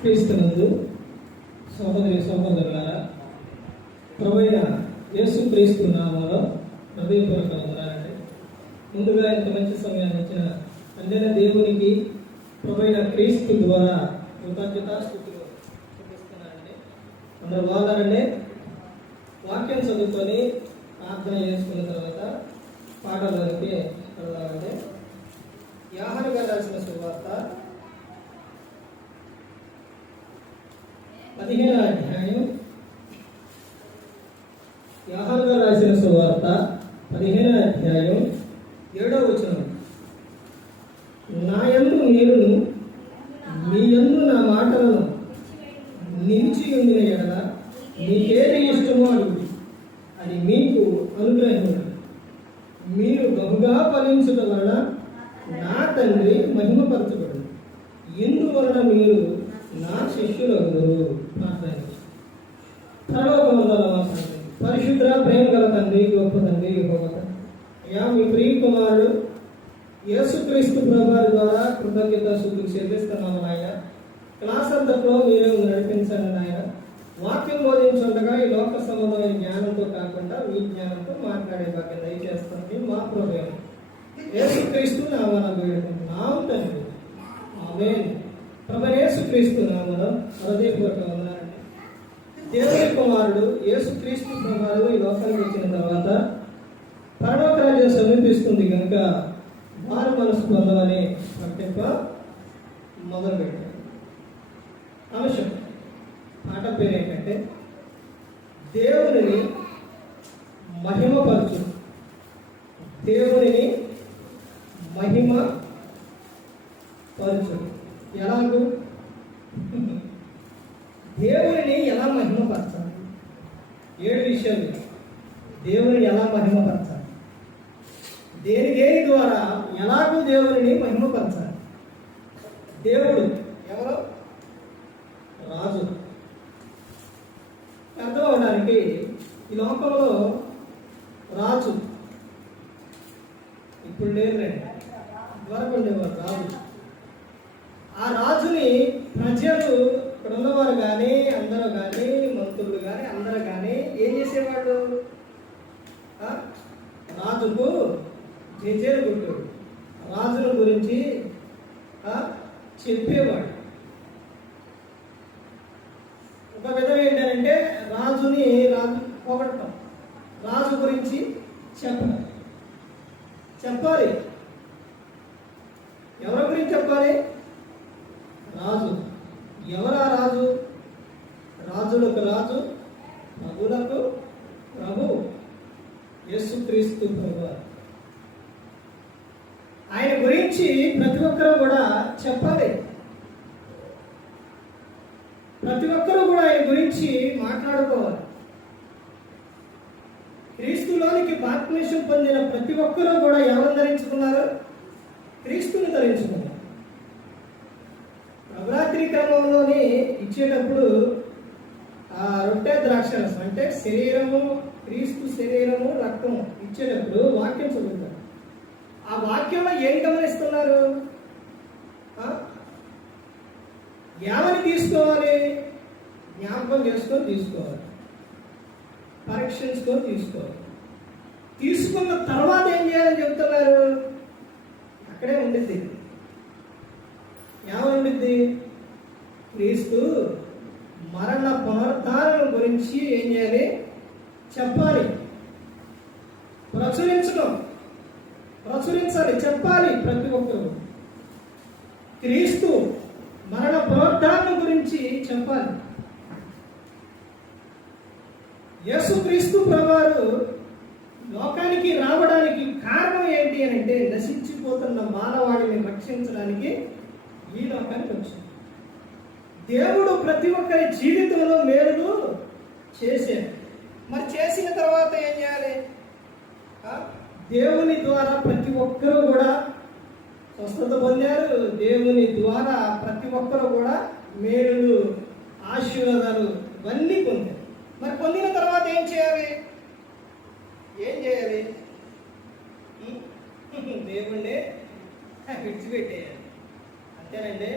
క్రీస్తునందు సహోదరి సహోదరులారా, ప్రభువైన యేసు క్రీస్తు నామములో హృదయపూర్వక వందనాలండి. ముందుగా ఇంత మంచి సమయాన్ని ఇచ్చిన అందిన దేవునికి ప్రభువైన క్రీస్తు ద్వారా కృతజ్ఞతాస్తుతులు చూపిస్తున్నానండి. అందరూ బాగున్నారండి. వాక్యం చదువుకొని ప్రార్థన చేసుకున్న తర్వాత పాటలోకి వెళ్దామండి. యోహాను గారు రాసిన సువార్త 15వ అధ్యాయం. యోహాను గారు రాసిన సువార్త 15వ అధ్యాయం 7వ వచనం. నా యందు మీరును మీ యందు నా మాటలను నిలిచి ఉండిన ఎడల మీకేది ఇష్టమో అడుగుడి, అది మీకు అనుగ్రహించు. మీరు బహుగా ఫలించుట వలన నా తండ్రి మహిమపరచబడు, ఇందువలన మీరు నా శిష్యులగుదురు. పరిశుద్ధ ప్రేమ గల తండ్రి, గొప్ప తండ్రి, అయ్యా, మీ ప్రియ కుమారుడు యేసుక్రీస్తు ప్రభువారి ద్వారా కృతజ్ఞతాస్తుతులు చెల్లిస్తున్నాము నాయన. క్లాస్ అంతట్లో మీరే నడిపించండి నాయన. వాక్యం బోధించుండగా ఈ లోక సంబంధమైన జ్ఞానంతో కాకుండా మీ జ్ఞానంతో మాట్లాడే భాగ్యం దయచేస్తుంది మా ప్రభువు యేసుక్రీస్తు నామమున వేడుకుంటున్నాము తండ్రి, ఆమేన్. ప్రభువైన యేసుక్రీస్తు నామమున హృదయపూర్వక వందనాలండి. దేవుని కుమారుడు యేసుక్రీస్తు ప్రభువారు ఈ లోకానికి వచ్చిన తర్వాత పరలోక రాజ్యం సమీపిస్తుంది కనుక మారు మనసు పొందమని ప్రకటింప మొదలుపెట్టారు. అంశం పాట పేరు ఏంటంటే దేవునిని మహిమపరచు. దేవునిని మహిమ పరచు. ఎలాగూ దేవునిని ఎలా మహిమపరచాలి? 7 విషయాలు. దేవుని ఎలా మహిమపరచాలి, దేని ద్వారా ఎలాగూ దేవునిని మహిమపరచాలి. దేవుడు ఎవరు? రాజు. అర్థం అవడానికి ఈ లోకంలో రాజు ఇప్పుడు లేదండి, ఇదివరకు ఉండేవారు రాజు. ఆ రాజుని ప్రజలు ఇక్కడ ఉన్నవారు కానీ అందరూ కానీ మంత్రులు కానీ అందరూ కానీ ఏం చేసేవాళ్ళు? రాజుకు జేజేలు కొట్టాడు, రాజుల గురించి చెప్పేవాడు. ఒక విధం ఏంటంటే రాజు పొగడటం, రాజు గురించి చెప్పడం. చెప్పాలి. ఎవరి గురించి చెప్పాలి? రాజు. ఎవరా రాజు? రాజులకు రాజు, ప్రభులకు ప్రభు యేసుక్రీస్తు ప్రభువు. ఆయన గురించి ప్రతి ఒక్కరూ కూడా చెప్పాలి. ప్రతి ఒక్కరూ కూడా ఆయన గురించి మాట్లాడుకోవాలి. క్రీస్తులోనికి బాప్తిస్మం పొందిన ప్రతి ఒక్కరూ కూడా ఎవరు ధరించుకున్నారు? క్రీస్తుని ధరించుకున్నారు. నవరాత్రి క్రమంలోనే ఇచ్చేటప్పుడు ఆ రొట్టె ద్రాక్షరసం అంటే శరీరము, క్రీస్తు శరీరము, రక్తము ఇచ్చేటప్పుడు వాక్యం చదువుతారు. ఆ వాక్యంలో ఏం గమనిస్తున్నారు? ఏమని తీసుకోవాలి? జ్ఞాపకం చేసుకొని తీసుకోవాలి, పరీక్షించుకొని తీసుకోవాలి. తీసుకున్న తర్వాత ఏం చేయాలని చెప్తున్నారు? అక్కడే ఉండిద్ది. ఏమండిద్ది? క్రీస్తు మరణ పునరుద్ధానం గురించి ఏం చేయాలి? చెప్పాలి, ప్రచురించాలి, చెప్పాలి. ప్రతి ఒక్కరు క్రీస్తు మరణ పునరుద్ధానం గురించి చెప్పాలి. యేసుక్రీస్తు ప్రభువారు లోకానికి రావడానికి కారణం ఏంటి అని అంటే నశించిపోతున్న మానవాళిని రక్షించడానికి ఈ లోకానికి వచ్చింది. దేవుడు ప్రతి ఒక్కరి జీవితంలో మేలులు చేశాడు. మరి చేసిన తర్వాత ఏం చేయాలి? దేవుని ద్వారా ప్రతి ఒక్కరూ కూడా స్వస్థత పొందారు. దేవుని ద్వారా ప్రతి ఒక్కరూ కూడా మేలులు, ఆశీర్వాదాలు ఇవన్నీ పొందారు. మరి పొందిన తర్వాత ఏం చేయాలి? దేవుణ్ణి విడిచిపెట్టేయాలి. అంతేనండి.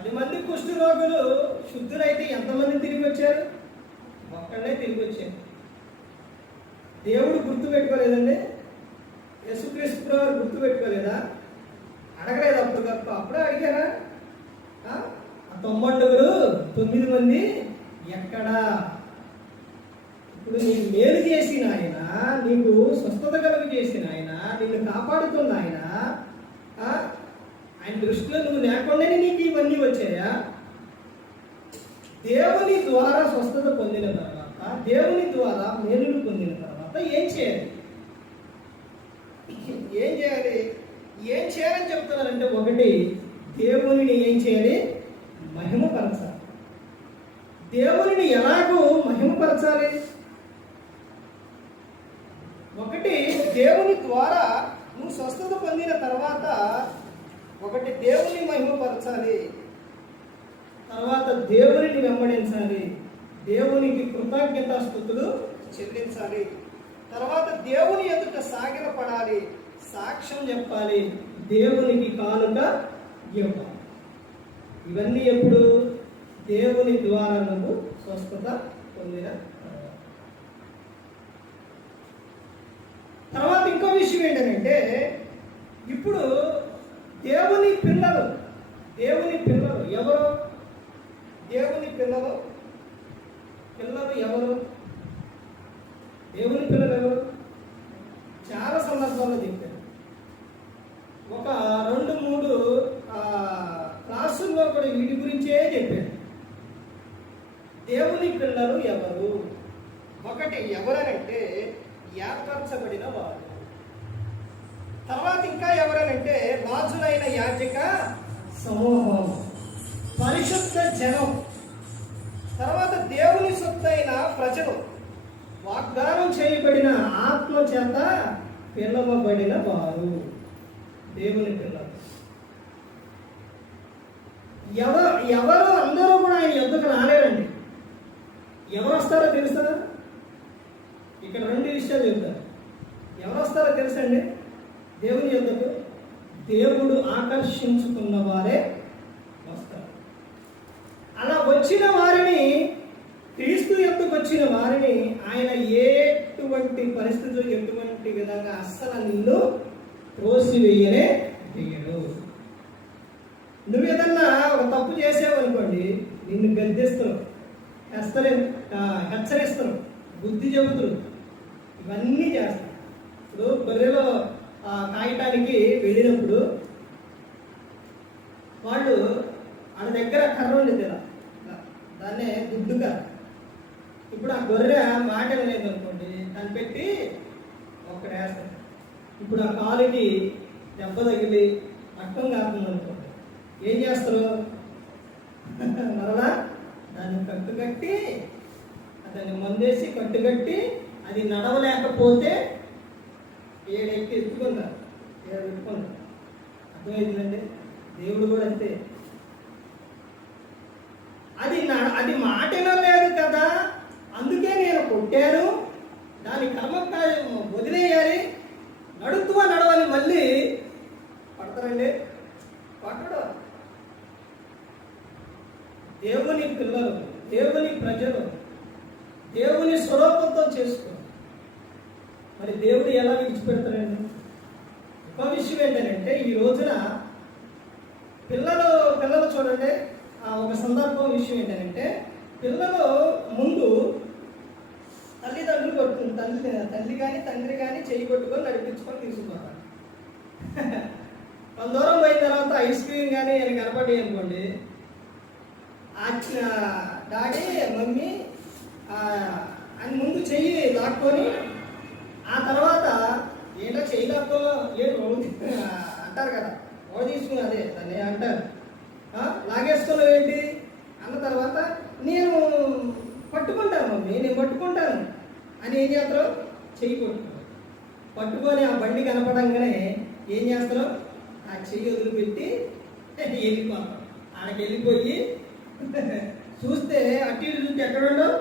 10 మంది కుష్ఠ రోగులు శుద్ధులైతే ఎంతమంది తిరిగి వచ్చారు? ఒక్కళ్ళే తిరిగి వచ్చారు. దేవుడు గుర్తు పెట్టుకోలేదండి. యేసుక్రీస్తు ప్రభువు గుర్తు పెట్టుకోలేదా? అడగలేదు అప్పుడే అడిగారా? ఆ 9 మంది ఎక్కడా? ఇప్పుడు నీకు మేలు చేసిన ఆయన, నీకు స్వస్థత కలుగు చేసిన ఆయన, నిన్ను కాపాడుతున్న ఆయన, ఆయన దృష్టిలో నువ్వు లేకుండానే నీకు ఇవన్నీ వచ్చాయా? దేవుని ద్వారా స్వస్థత పొందిన తర్వాత, దేవుని ద్వారా మేలులు పొందిన తర్వాత ఏం చేయాలి? ఏం చేయాలని చెప్తున్నారంటే, ఒకటి, దేవునిని ఏం చేయాలి? మహిమపరచాలి. దేవునిని ఎలాగూ మహిమపరచాలి? ఒకటి, దేవుని ద్వారా నువ్వు స్వస్థత పొందిన తర్వాత ఒకటి దేవుని మహిమపరచాలి, తర్వాత దేవునిని వెంబడించాలి, దేవునికి కృతజ్ఞతాస్తుతులు చెల్లించాలి, తర్వాత దేవుని ఎదుట సాగిలపడాలి, సాక్ష్యం చెప్పాలి, దేవునికి కానుక ఇవ్వాలి. ఇవన్నీ ఎప్పుడు? దేవుని ద్వారా నువ్వు స్వస్థత పొందిన తర్వాత. ఇంకో విషయం ఏంటంటే, ఇప్పుడు దేవుని పిల్లలు ఎవరు? దేవుని పిల్లలు ఎవరు? దేవుని పిల్లలు ఎవరు? చాలా సందర్భాల్లో చెప్పారు. ఒక 2-3 క్లాసుల్లో కూడా వీటి గురించే చెప్పారు. దేవుని పిల్లలు ఎవరు? ఒకటి, ఎవరనంటే ఏర్పరచబడిన వారు. తర్వాత ఇంకా ఎవరనంటే రాజులైన యాజక సమూహం, పరిశుద్ధ జనం, తర్వాత దేవుని సొత్తైన ప్రజలు, వాగ్దానం చేయబడిన ఆత్మ చేత పిలవబడిన వారు. దేవుని పిల్లలు ఎవరు? అందరూ కూడా ఆయన యొద్దకు రాలేరండి. ఎవరు వస్తారో తెలుసా? ఇక్కడ 2 విషయాలు చెప్తారు. ఎవరు వస్తారో తెలుసండి దేవుని యొద్దకు? దేవుడు ఆకర్షించుకున్న వారే వస్తారు. అలా వచ్చిన వారిని, క్రీస్తు యొద్దకు వచ్చిన వారిని ఆయన ఎటువంటి పరిస్థితులు, ఎటువంటి విధంగా అస్సలు నిన్ను త్రోసివేయనే వేయడు. నువ్వు ఏదన్నా ఒక తప్పు చేసావనుకోండి, నిన్ను గద్దిస్తున్నావు, హెచ్చరిస్తున్నావు, బుద్ధి చెబుతున్నారు, ఇవన్నీ చేస్తావు. ఇప్పుడు గొర్రెలో కాయటానికి వెళ్ళినప్పుడు వాళ్ళు వాళ్ళ దగ్గర కర్ర ఉండేది కదా, దాన్నే దుడ్డు కర్ర. ఇప్పుడు ఆ గొర్రె మాట లేదు అనుకోండి, దాన్ని పెట్టి ఒక్కడేస్తారు. ఇప్పుడు ఆ కాలుకి దెబ్బ తగిలి రక్తం కాకుండా అనుకోండి, ఏం చేస్తారు? మరలా దాన్ని కట్టుకట్టి, దాన్ని మందేసి కట్టుకట్టి, అది నడవలేకపోతే 7 ఎక్కి ఎత్తుకుంటారు, 7 పెట్టుకుంటారు. అర్థమైందండి? దేవుడు కూడా అంతే. అది మాటలో లేదు కదా, అందుకే నేను కొట్టాను, దాని కర్మకాయం వదిలేయాలి, నడవాలి, మళ్ళీ పడతారండి? పట్టడు. దేవుని పిల్లలు, దేవుని ప్రజలు, దేవుని స్వరూపంతో చేసుకో. మరి దేవుడు ఎలా విడిచిపెడతాడండి? ఒక విషయం ఏంటంటే, ఈ రోజున పిల్లలు చూడండి, ఒక సందర్భం విషయం ఏంటంటే, పిల్లలు ముందు తల్లిదండ్రులు కొడుతుంది, తల్లి కానీ తండ్రి కానీ చేయి కొట్టుకొని నడిపించుకొని తీసుకుపోతారు. కొంత దూరం పోయిన తర్వాత ఐస్ క్రీమ్ కానీ ఆయన కనపడి అనుకోండి, డాడీ మమ్మీ అని ముందు చెయ్యి లాక్కొని, ఆ తర్వాత ఏంటో చెయ్యి లాక్కో అంటారు కదా, ఓ తీసుకుని అదే దాన్ని అంటారు, లాగేసుకున్నావు ఏంటి అన్న తర్వాత, నేను పట్టుకుంటాను మమ్మీ, నేను పట్టుకుంటాను అని ఏం చేస్తారు? చెయ్యి పట్టుకొని ఆ బండి కనపడంగానే ఏం చేస్తారు? ఆ చెయ్యి వదిలిపెట్టి వెళ్ళిపోతాం. ఆడకి వెళ్ళిపోయి చూస్తే అటు ఇటు చూస్తే ఎక్కడ ఉండవు?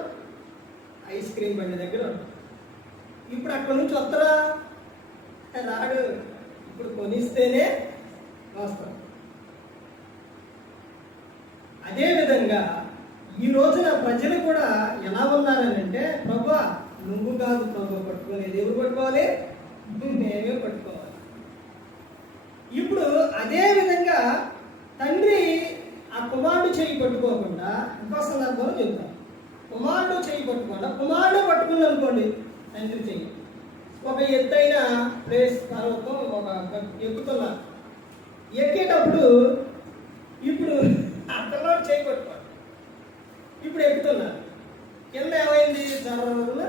ఐస్ క్రీమ్ బండి దగ్గర ఉండవు. ఇప్పుడు అక్కడ నుంచి వస్తారా? రాడు. ఇప్పుడు కొనిస్తేనే వస్తాం. అదేవిధంగా ఈ రోజున ప్రజలు కూడా ఎలా ఉన్నారని అంటే, ప్రభువా నువ్వు కాదు ప్రభు పట్టుకోలేదు, ఎవరు పట్టుకోవాలి? మేమే పట్టుకోవాలి. ఇప్పుడు అదే విధంగా తండ్రి ఆ కుమారుడు చేయి పట్టుకోకుండా, ఇంకో సందర్భంలో చెప్తాను, కుమారుడు చేయి పట్టుకోకుండా కుమారుడు పట్టుకుంది అనుకోండి తండ్రి చెయ్యి, ఒక ఎత్తైన ప్లేస్ పర్వతం ఒక ఎక్కుతున్నారు, ఎక్కేటప్పుడు ఇప్పుడు అత్తలోడు చేయి పట్టుకోండి, ఇప్పుడు ఎక్కుతున్నారు, కింద ఏమైంది? జర్రన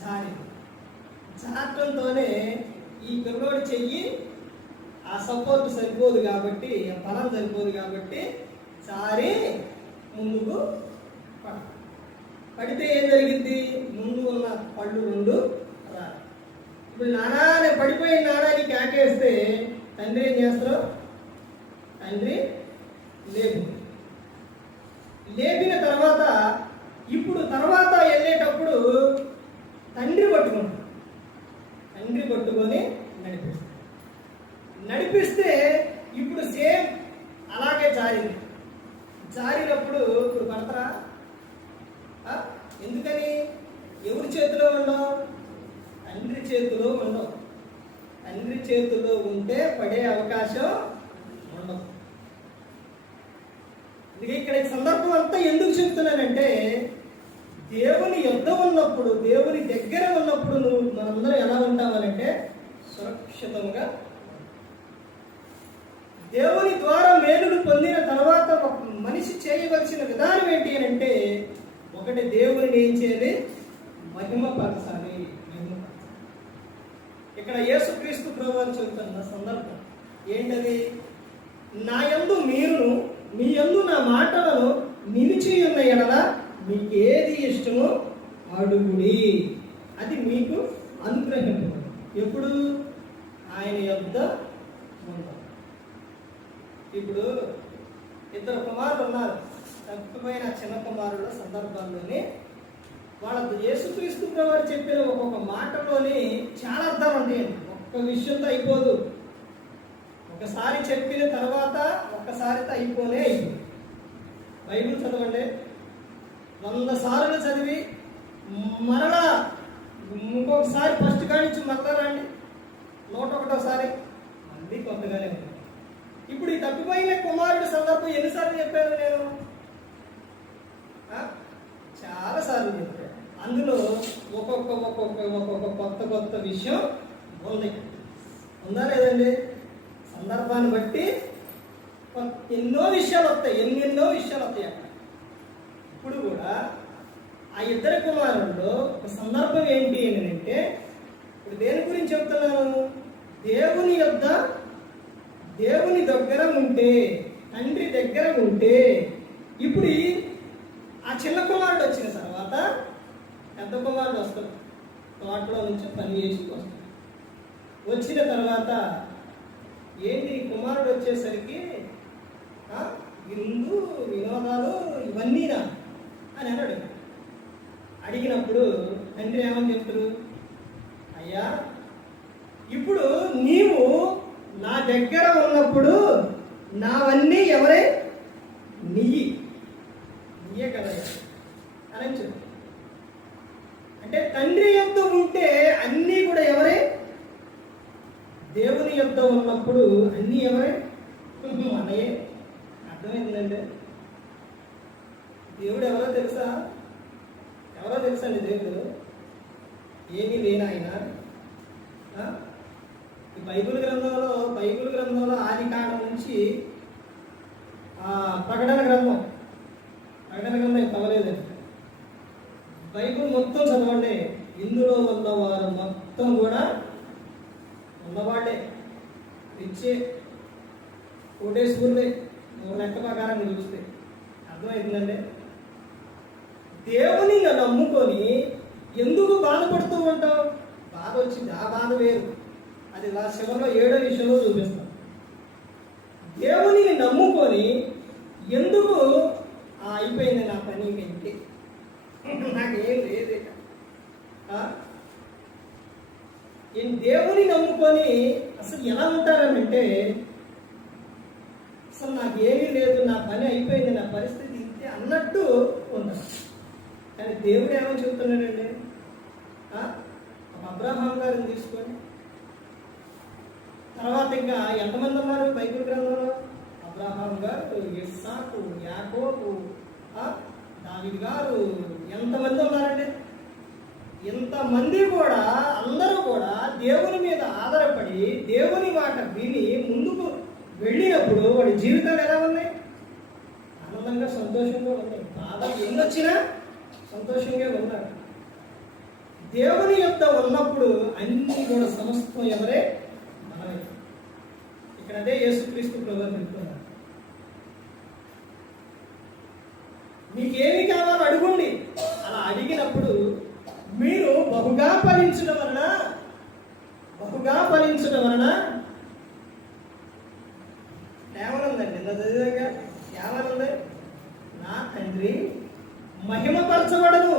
జారింది. జారటంతోనే ఈ పిల్లోడు చెయ్యి ఆ సపోర్ట్ సరిపోదు కాబట్టి, ఆ బలం సరిపోదు కాబట్టి జారి ముందుకు పడితే ఏం జరిగింది? ముందు ఉన్న పళ్ళు రెండు రాలి. ఇప్పుడు నానానే పడిపోయిన నానాన్ని కేకేస్తే తండ్రి ఏం చేస్తారు? తండ్రి లేపిన తర్వాత ఇప్పుడు తర్వాత వెళ్ళేటప్పుడు తండ్రి పట్టుకొని నడిపిస్తే ఇప్పుడు సేమ్ అలాగే జారినప్పుడు ఇప్పుడు పడతారా? ఎందుకని? ఎవరి చేతిలో ఉండవు? తండ్రి చేతిలో ఉండవు. తండ్రి చేతిలో ఉంటే పడే అవకాశం ఉండదు. ఇక్కడ ఈ సందర్భం అంతా ఎందుకు చెప్తున్నానంటే, దేవుని యొద్ద ఉన్నప్పుడు, దేవుని దగ్గర ఉన్నప్పుడు నువ్వు మనందరం ఎలా ఉంటామనంటే సురక్షితంగా, దేవుని ద్వారా మేలును పొందిన తర్వాత ఒక మనిషి చేయవలసిన విధానం ఏంటి అని అంటే, ఒకటి దేవుని ఏం చేయాలి? మహిమపరచాలి. ఇక్కడ యేసుక్రీస్తు ప్రభువు చెబుతున్న సందర్భం ఏంటది? నా యందు మీరును మీ యందు నా మాటలను నిలిచి ఉన్న ఎడల మీకేది ఇష్టమో అడుగుడి, అది మీకు అనుగ్రహింపబడును. ఎప్పుడు? ఆయన యొద్ద ఉంటాం. ఇప్పుడు ఇద్దరు కుమారులు ఉన్నారు. తప్పిపోయిన చిన్న కుమారుల సందర్భంలోని వాళ్ళ యేసుక్రీస్తు ప్రభువు చెప్పిన ఒక్కొక్క మాటలోని చాలా అర్థాలు ఉంటాయి. ఒక్క విషయంతో అయిపోదు. ఒకసారి చెప్పిన తర్వాత ఒక్కసారితో అయిపోయిపోయి బైబిల్ చదవండి. 100 సార్లు చదివి మరలా ఇంకొకసారి ఫస్ట్ కానించి మరలా రండి, 101సారి మళ్ళీ కొత్తగానే ఉంది. ఇప్పుడు ఈ తప్పిపోయిన కుమారుడు సందర్భం ఎన్నిసార్లు చెప్పాను నేను? చాలా సార్లు చెప్పాను. అందులో ఒక్కొక్క కొత్త విషయం ఉంది. ఉందా లేదండి? సందర్భాన్ని బట్టి ఎన్నో విషయాలు వస్తాయి, ఎన్నెన్నో విషయాలు వస్తాయి అక్కడ. ఇప్పుడు కూడా ఆ ఇద్దరు కుమారుల్లో ఒక సందర్భం ఏంటి అని అంటే, ఇప్పుడు దేని గురించి చెప్తున్నాను? దేవుని దగ్గర ఉంటే, తండ్రి దగ్గర ఉంటే, ఇప్పుడు ఆ చిన్న కుమారుడు వచ్చిన తర్వాత పెద్ద కుమారుడు వస్తాడు, తోటలో నుంచి పని చేసి వస్తాడు. వచ్చిన తర్వాత ఏంటి కుమారుడు వచ్చేసరికి విందు వినోదాలు ఇవన్నీనా అని అన్నాడు. అడిగినప్పుడు తండ్రి ఏమని చెప్తారు? అయ్యా, ఇప్పుడు నీవు నా దగ్గర ఉన్నప్పుడు నావన్నీ ఎవరే? నీయే కదా అని చెప్పు. అంటే తండ్రి యొద్ద ఉంటే అన్నీ కూడా ఎవరే? దేవుని యొద్ద ఉన్నప్పుడు అన్నీ ఎవరే? మనయే. అర్థమైందంటే దేవుడు ఎవరో తెలుసా? తెలుసండి దేవుడు ఏమీ లేని ఆయన. ఈ బైబిల్ గ్రంథంలో ఆది కాండం నుంచి ప్రకటన గ్రంథం చదవలేదండి. బైబిల్ మొత్తం చదవండి. ఇందులో ఉన్నవారు మొత్తం కూడా ఉన్నవాళ్ళే, ఇచ్చే కోటేశ్వరులే లెక్క ప్రకారం చూస్తే. అర్థమవుతుందండి? దేవుని నమ్ముకొని ఎందుకు బాధపడుతూ ఉంటావు? బాధ వచ్చింది, ఆ బాధ వేరు. అది నా శివంలో 7వ విషయంలో చూపిస్తాం. దేవుని నమ్ముకొని ఎందుకు అయిపోయింది నా పని, ఇంకే నాకేం లేదు. దేవుని నమ్ముకొని అసలు ఎలా ఉంటారనంటే, అసలు నాకేమీ లేదు, నా పని అయిపోయింది, నా పరిస్థితి అన్నట్టు ఉంటారు. కానీ దేవుడు ఏమని చెబుతున్నాడండి? ఒక అబ్రహాం గారిని తీసుకొని తర్వాత ఇంకా ఎంతమంది ఉన్నారు బైబిల్ గ్రంథంలో? అబ్రహాం గారు, ఇస్సాకు, యాకోబు, దావీదు గారు, ఎంతమంది ఉన్నారండి? ఇంతమంది కూడా అందరూ కూడా దేవుని మీద ఆధారపడి దేవుని మాట విని ముందుకు వెళ్ళినప్పుడు వాడి జీవితాలు ఎలా ఉన్నాయి? ఆనందంగా సంతోషంగా ఉన్నాయి. బాధ ఎన్నొచ్చినా సంతోషంగా ఉన్నారు. దేవుని యొక్క ఉన్నప్పుడు అన్ని కూడా సమస్తం ఎవరే? మనమే. ఇక్కడ అదే యేసుక్రీస్తు ప్రభువు చెప్తున్నారు. మీకేమి కావాలో అడుగుండి. అలా అడిగినప్పుడు మీరు బహుగా ఫలించడం వలన ఏమనుందండి? ఏమనుంది? నా తండ్రి మహిమపరచబడను.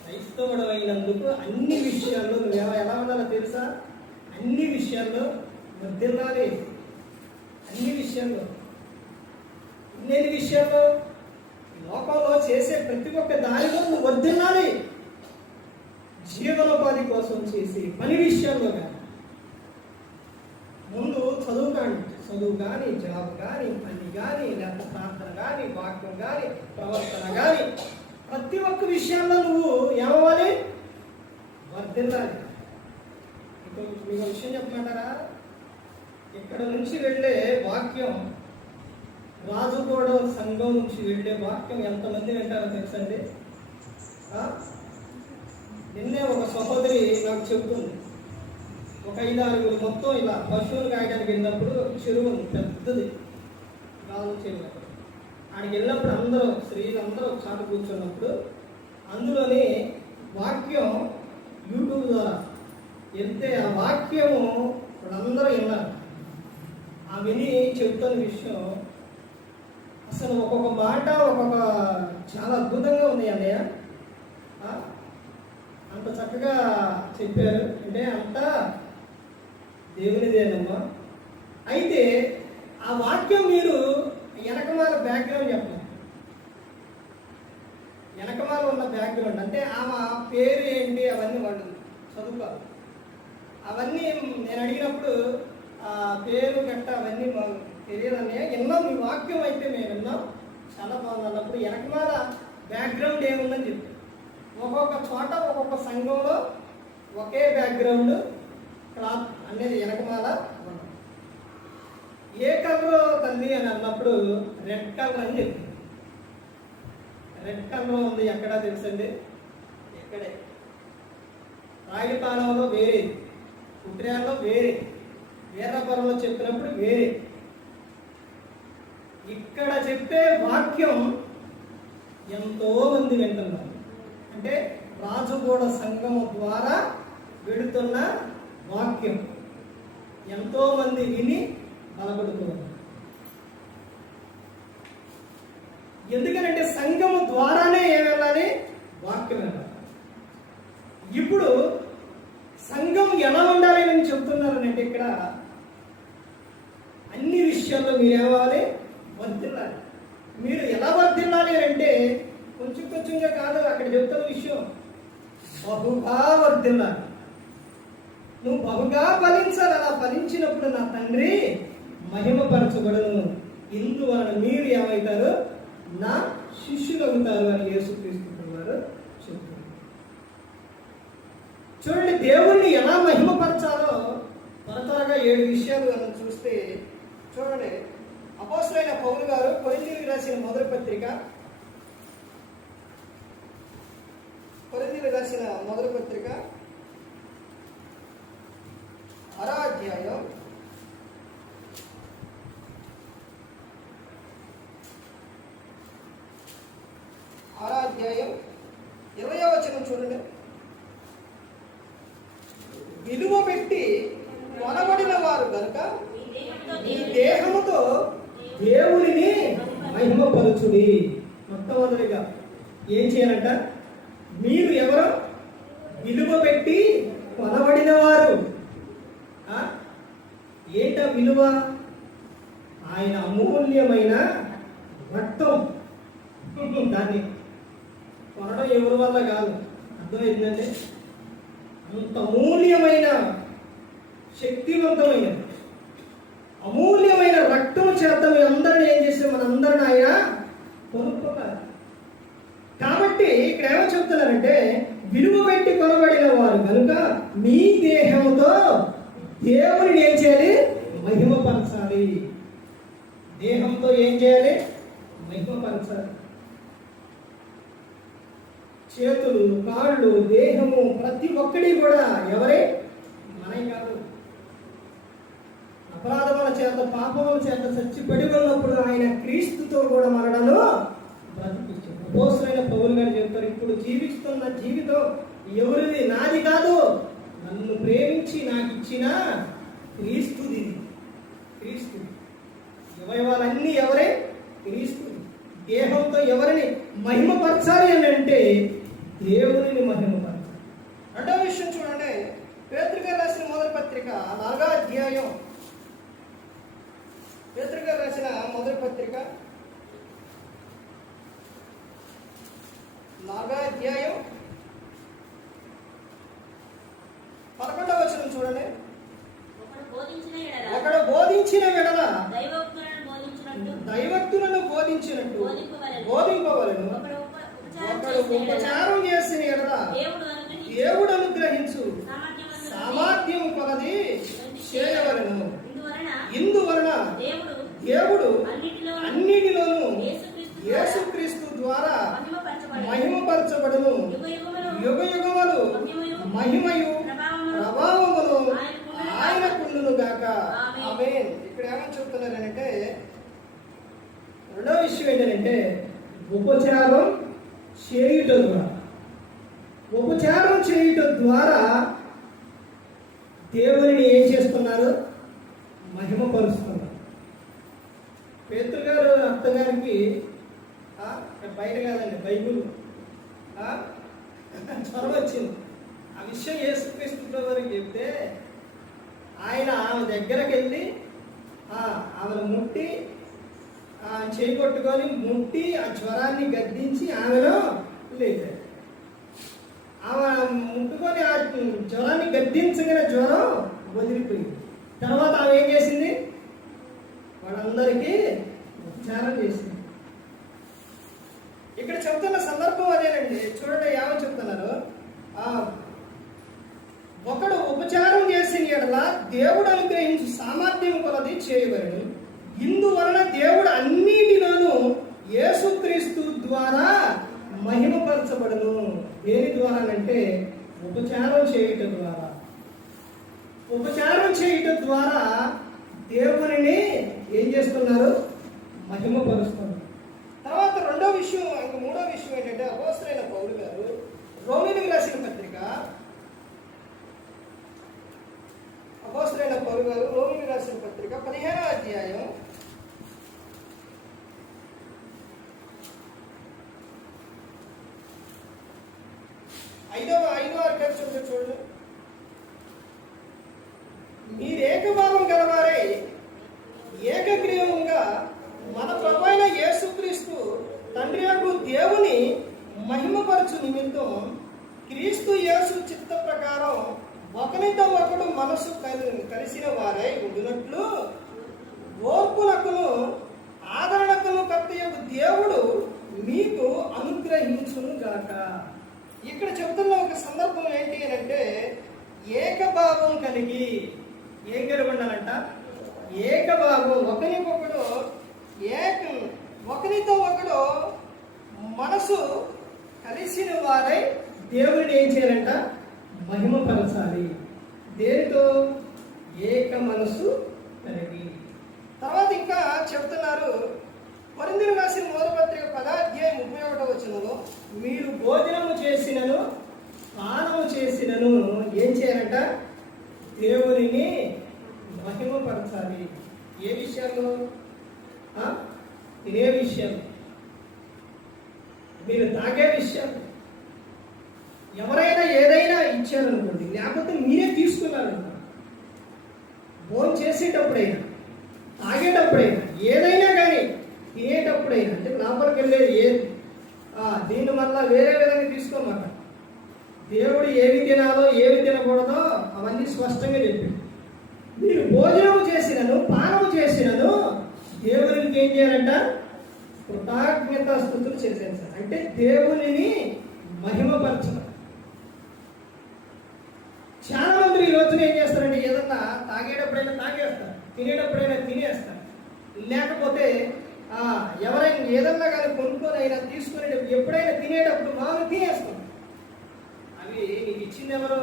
క్రైస్తవుడు అయినందుకు అన్ని విషయాల్లో నువ్వు ఎలా ఉండాలో తెలుసా? అన్ని విషయాల్లో వర్ధిల్లాలి. అన్ని విషయాల్లో. ఇన్ని విషయాల్లో లోకంలో చేసే ప్రతి ఒక్క దానిలో నువ్వు వర్ధిల్లాలి. జీవనోపాధి కోసం చేసి పని విషయాల్లో కానీ ముందు చదువు కానీ జాబ్ కానీ పని కానీ లేకపోతే ప్రార్థన కానీ వాక్యం కానీ ప్రవర్తన కానీ ప్రతి ఒక్క విషయాల్లో నువ్వు ఏమవ్వాలి? వర్ధిల్లాలి. మీకు విషయం చెప్పమంటారా? ఇక్కడ నుంచి వెళ్ళే వాక్యం రాజుగూడ సంఘం నుంచి వెళ్ళే వాక్యం ఎంతమంది వింటారో తెలుసండి? నిన్నే ఒక సహోదరి నాకు చెబుతుంది. ఒక 5-6 మొత్తం ఇలా పశువులు కాయడానికి వెళ్ళినప్పుడు చెరువు పెద్దది రాజు చెరువు. ఆడికి వెళ్ళినప్పుడు అందరూ స్త్రీలందరూ చాటు కూర్చున్నప్పుడు అందులోని వాక్యం యూట్యూబ్ ద్వారా వెళ్తే ఆ వాక్యము వాళ్ళందరూ విన్నారు. ఆ విని చెబుతున్న విషయం అసలు ఒక్కొక్క మాట చాలా అద్భుతంగా ఉంది అన్నయ్య. అంత చక్కగా చెప్పారు అంటే అంతా దేవునిదేనమ్మా. అయితే ఆ వాక్యం మీరు వెనకమాల బ్యాక్గ్రౌండ్ చెప్పండి. వెనకమాల ఉన్న బ్యాక్గ్రౌండ్ అంటే ఆమె పేరు ఏంటి అవన్నీ వాళ్ళు చదువుకోవాలి. అవన్నీ నేను అడిగినప్పుడు ఆ పేరు గట్ట అవన్నీ మాకు తెలియదు అన్నయ్య. విన్నాం మీ వాక్యం అయితే మేము విన్నాం, చాలా బాగుంది అన్నప్పుడు వెనకమాల బ్యాక్గ్రౌండ్ ఏముందని చెప్పి ఒక్కొక్క చోట ఒక్కొక్క సంఘంలో ఒకే బ్యాక్గ్రౌండ్ క్లాత్ అనేది వెనకమాల ఉన్నాం. ఏ కలర్ తల్లి అని అన్నప్పుడు రెడ్ కలర్ అని చెప్పింది. రెడ్ కలర్ ఉంది ఎక్కడ తెలుసండి? ఇక్కడే రాయిపాలెంలో వేరే, ఉత్తరాల్లో వేరే, వీరపురంలో చెప్పినప్పుడు వేరే. ఇక్కడ చెప్పే వాక్యం ఎంతో మంది వింటున్నారు. అంటే రాజుగూడ సంఘము ద్వారా వెళుతున్న వాక్యం ఎంతో మంది విని బలపడుతున్నారు. ఎందుకనంటే సంఘము ద్వారానే ఏం వెళ్ళాలి? వాక్యం వెళ్ళాలి. ఇప్పుడు సంఘం ఎలా ఉండాలి అని చెప్తున్నారనంటే ఇక్కడ అన్ని విషయాల్లో మీరేమవ్వాలి? వర్ధిల్లాలి. మీరు ఎలా వర్ధిల్లాలి అంటే కొంచెంగా కాదు, అక్కడ చెప్తున్న విషయం బహుగా వర్ధిల్లాలి. నువ్వు బహుగా ఫలించాలి. అలా ఫలించినప్పుడు నా తండ్రి మహిమపరచబడును. ఇందువలన మీరు ఏమవుతారు? నా శిష్యులు అవుతారు అని యేసుక్రీస్తు వారు చెప్తున్నారు. చూడండి, దేవుణ్ణి ఎలా మహిమపరచాలో త్వరగా 7 విషయాలు మనం చూస్తే చూడండి. అపోస్తలుడైన పౌలు గారు కొరింథీయులకు రాసిన మొదటి పత్రిక 6వ అధ్యాయం 20వ వచనం చూడండి. విలువ పెట్టి కొనబడిన వారు కనుక ఈ దేహముతో దేవునిని మహిమపరచుడి. మొట్టమొదటిగా ఏం చేయాలంట? మీరు ఎవరు? విలువ పెట్టి కొనబడిన వారు. ఏంట విలువ? ఆయన అమూల్యమైన రక్తం దాన్ని కొనడం ఎవరి వల్ల కాదు. అర్థమైందంటే అంత అమూల్యమైన, శక్తివంతమైన, అమూల్యమైన రక్తం చేత అందరిని ఏం చేస్తే మనందరిని ఆయన కొనుక్కున్నారు. కాబట్టి ఇక్కడ ఏమో చెప్తున్నారంటే, విలువ పెట్టి కొనబడిన వారు కనుక మీ దేహంతో దేవుని ఏం చేయాలి? మహిమపరచాలి. దేహంతో ఏం చేయాలి? మహిమపరచాలి. చేతులు, కాళ్ళు, దేహము ప్రతి ఒక్కటి కూడా ఎవరే? మనమే కాదు. అపరాధముల చేత, పాపముల చేత చచ్చిపడి ఉన్నప్పుడు ఆయన క్రీస్తుతో కూడా మనలను బ్రతికించాడు. అపోస్తలుడైన పౌలు గారు చెప్తారు, ఇప్పుడు జీవిస్తున్న జీవితం ఎవరిది? నాది కాదు, నన్ను ప్రేమించి నాకు ఇచ్చిన క్రీస్తుది. క్రీస్తు. అవయవాలన్నీ ఎవరే? క్రీస్తు. దేహంతో ఎవరిని మహిమపరచాలి అని అంటే దేవునిని మహిమపరచాలి. రెండవ విషయం చూడండి, పేతురు గారు రాసిన మొదటి పత్రిక 4వ అధ్యాయం. పేతురు గారు రాసిన మొదటి పత్రిక 4వ అధ్యాయం 11వ వచనం చూడండి. ఒకడు బోధించిన ఎడల దైవక్తులను బోధించినట్టు బోధింపవలెను. ఒకడు ఉపచారం చేసిన ఎడల దేవుడు అనుగ్రహించు సామర్థ్యం కొలది చేయవలెను. ఇందువలన దేవుడు అన్నిటిలోనూ యేసుక్రీస్తు ద్వారా మహిమపరచబడును. యుగ యుగములు మహిమయు ప్రభావములు ఆయనకుండును గాక. ఆమేన్. ఇక్కడ ఏమని చెప్తున్నారంటే, రెండో విషయం ఏంటంటే, ఉపచారం చేయుట ద్వారా, ఉపచారం చేయుట ద్వారా దేవుని ఏం చేస్తున్నారు? మహిమపరుస్తున్నారు. పేతురు గారు అత్తగారికి బయట కాదండి, బైబుల్ జ్వరం వచ్చింది. ఆ విషయం యేసుక్రీస్తు వారికి చెప్తే ఆయన ఆమె దగ్గరకు వెళ్ళి ఆమెను ముట్టి చేయి కొట్టుకొని ముట్టి ఆ జ్వరాన్ని గద్దించి ఆమెను లేపాడు. ఆమె ముట్టుకొని ఆ జ్వరాన్ని గద్దించగానే జ్వరం వదిలిపోయింది. తర్వాత ఆమె ఏం చేసింది? వాళ్ళందరికీ ఉపచారం చేసింది. ఇక్కడ చెప్తున్న సందర్భం అదేనండి. చూడండి ఏమని చెప్తున్నారు, ఒకడు ఉపచారం చేసిన ఎడల దేవుడు అనుగ్రహించి సామర్థ్యం కొలది చేయవలెను. ఇందువలన దేవుడు అన్నిటిలోనూ యేసుక్రీస్తు ద్వారా మహిమపరచబడును. దేని ద్వారా అంటే ఉపచారం చేయటం ద్వారా. ఉపచారం చేయటం ద్వారా దేవునిని ఏం చేస్తున్నారు? మహిమపరుస్తున్నారు. తర్వాత రెండో విషయం, ఇంక మూడో విషయం ఏంటంటే, అపోస్తలుడైన పౌలు గారు రోమీయులకు రాసిన పత్రిక, అపోస్తలుడైన పౌలు గారు రోమీయులకు రాసిన పత్రిక 15వ అధ్యాయం 5వ అధ్యాయం చూడండి. మీరు ఏకభావం గలవారై ఏకగ్రీవంగా మన ప్రభువైన యేసుక్రీస్తు తండ్రి యొక్క దేవుని మహిమపరచు నిమిత్తం క్రీస్తు యేసు చిత్త ప్రకారం ఒకరితో ఒకడు మనసు కలిసిన వారై ఉండినట్లు ఓర్పులకును ఆదరణకును కర్తయగు దేవుడు మీకు అనుగ్రహించును గాక. ఇక్కడ చెబుతున్న ఒక సందర్భం ఏంటి అని అంటే, ఏకభావం కలిగి ఏం కలిగి ఉండాలంట? ఏకభావం. ఒకరితో ఒకడు మనసు కలిసిన వారై దేవుడిని ఏం చేయాలంట? మహిమపరచాలి. దేనితో? ఏక మనసు కలిగి. తర్వాత ఇంకా చెప్తున్నారు, కొరింథీయులకు రాసిన మొదటి పత్రిక 10వ అధ్యాయం 31వ వచనంలో, మీరు భోజనము చేసినను పానము చేసినను ఏం చేయాలంట? దేవునిని మహిమపరచాలి. ఏ విషయంలో? తినే విషయం, మీరు తాగే విషయం. ఎవరైనా ఏదైనా ఇచ్చారనుకోండి, లేకపోతే మీరే తీసుకున్నారనుకోండి, భోజనం చేసేటప్పుడైనా, తాగేటప్పుడైనా, ఏదైనా కానీ తినేటప్పుడైనా, అంటే లోపలికి వెళ్ళేది దీన్ని మళ్ళా వేరే విధంగా తీసుకోమాట. దేవుడు ఏవి తినాలో ఏవి తినకూడదో అవన్నీ స్పష్టంగా చెప్పింది. మీరు భోజనం చేసినను పానము చేసినను దేవునికి ఏం చేయాలంట? కృతజ్ఞతాస్తుతులు చేసేది సార్. అంటే దేవునిని మహిమపరచడం. చాలా మంది ఈ రోజున ఏం చేస్తారంటే ఏదన్నా తాగేటప్పుడైనా తాగేస్తారు, తినేటప్పుడైనా తినేస్తారు, లేకపోతే ఎవరైనా ఏదన్నా కానీ కొనుక్కొని అయినా తీసుకునేటప్పుడు ఎప్పుడైనా తినేటప్పుడు మామూలు తినేస్తాం. అవి నీకు ఇచ్చింది ఎవరు?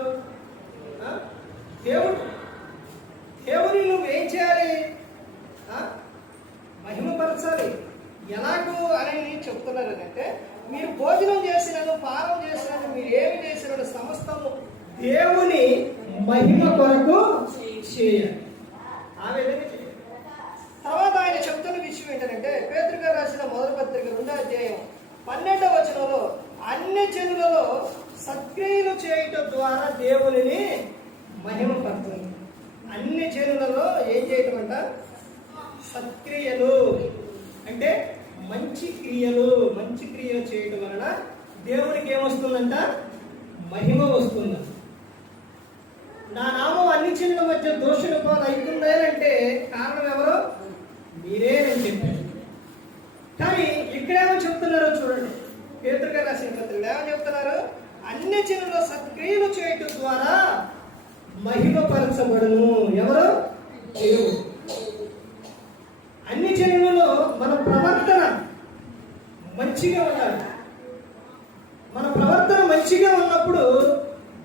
దేవుడు. దేవుని నువ్వు ఏం చేయాలి? మహిమపరచాలి. ఎలాగూ అని చెప్తున్నారు అంటే, మీరు భోజనం చేసినను పానం చేసినను మీరు ఏమి చేసినను సమస్తము దేవుని మహిమ కొరకు చేయాలి. ఆ విధంగా చేయాలి. తర్వాత ఆయన చెప్తున్న విషయం ఏంటంటే, పేతురు గారు రాసిన మొదటి పత్రిక 2వ అధ్యాయం 12వ వచనంలో, అన్ని జనులలో సత్క్రియలు చేయటం ద్వారా దేవునిని మహిమపడుతుంది. అన్ని జనులలో ఏం చేయటం అంట? సత్క్రియలు అంటే మంచి క్రియలు. మంచి క్రియలు చేయటం వలన దేవునికి ఏమొస్తుందంట? మహిమ వస్తుంది. నా నామం అన్ని జనుల మధ్య దోషుల పాలు అవుతుందంటే కారణం ఎవరు? మీరే అని చెప్పారు. కానీ ఇక్కడేమో చెప్తున్నారో చూడండి. పేతురు గారు రాసిన పత్రికలో ఏమో చెప్తున్నారు? అన్ని జనుల సత్క్రియలు చేయటం ద్వారా మహిమపరచబడును. ఎవరు? దేవుడు. అన్ని జనులలో మన ప్రవర్తన మంచిగా ఉండాలి. మన ప్రవర్తన మంచిగా ఉన్నప్పుడు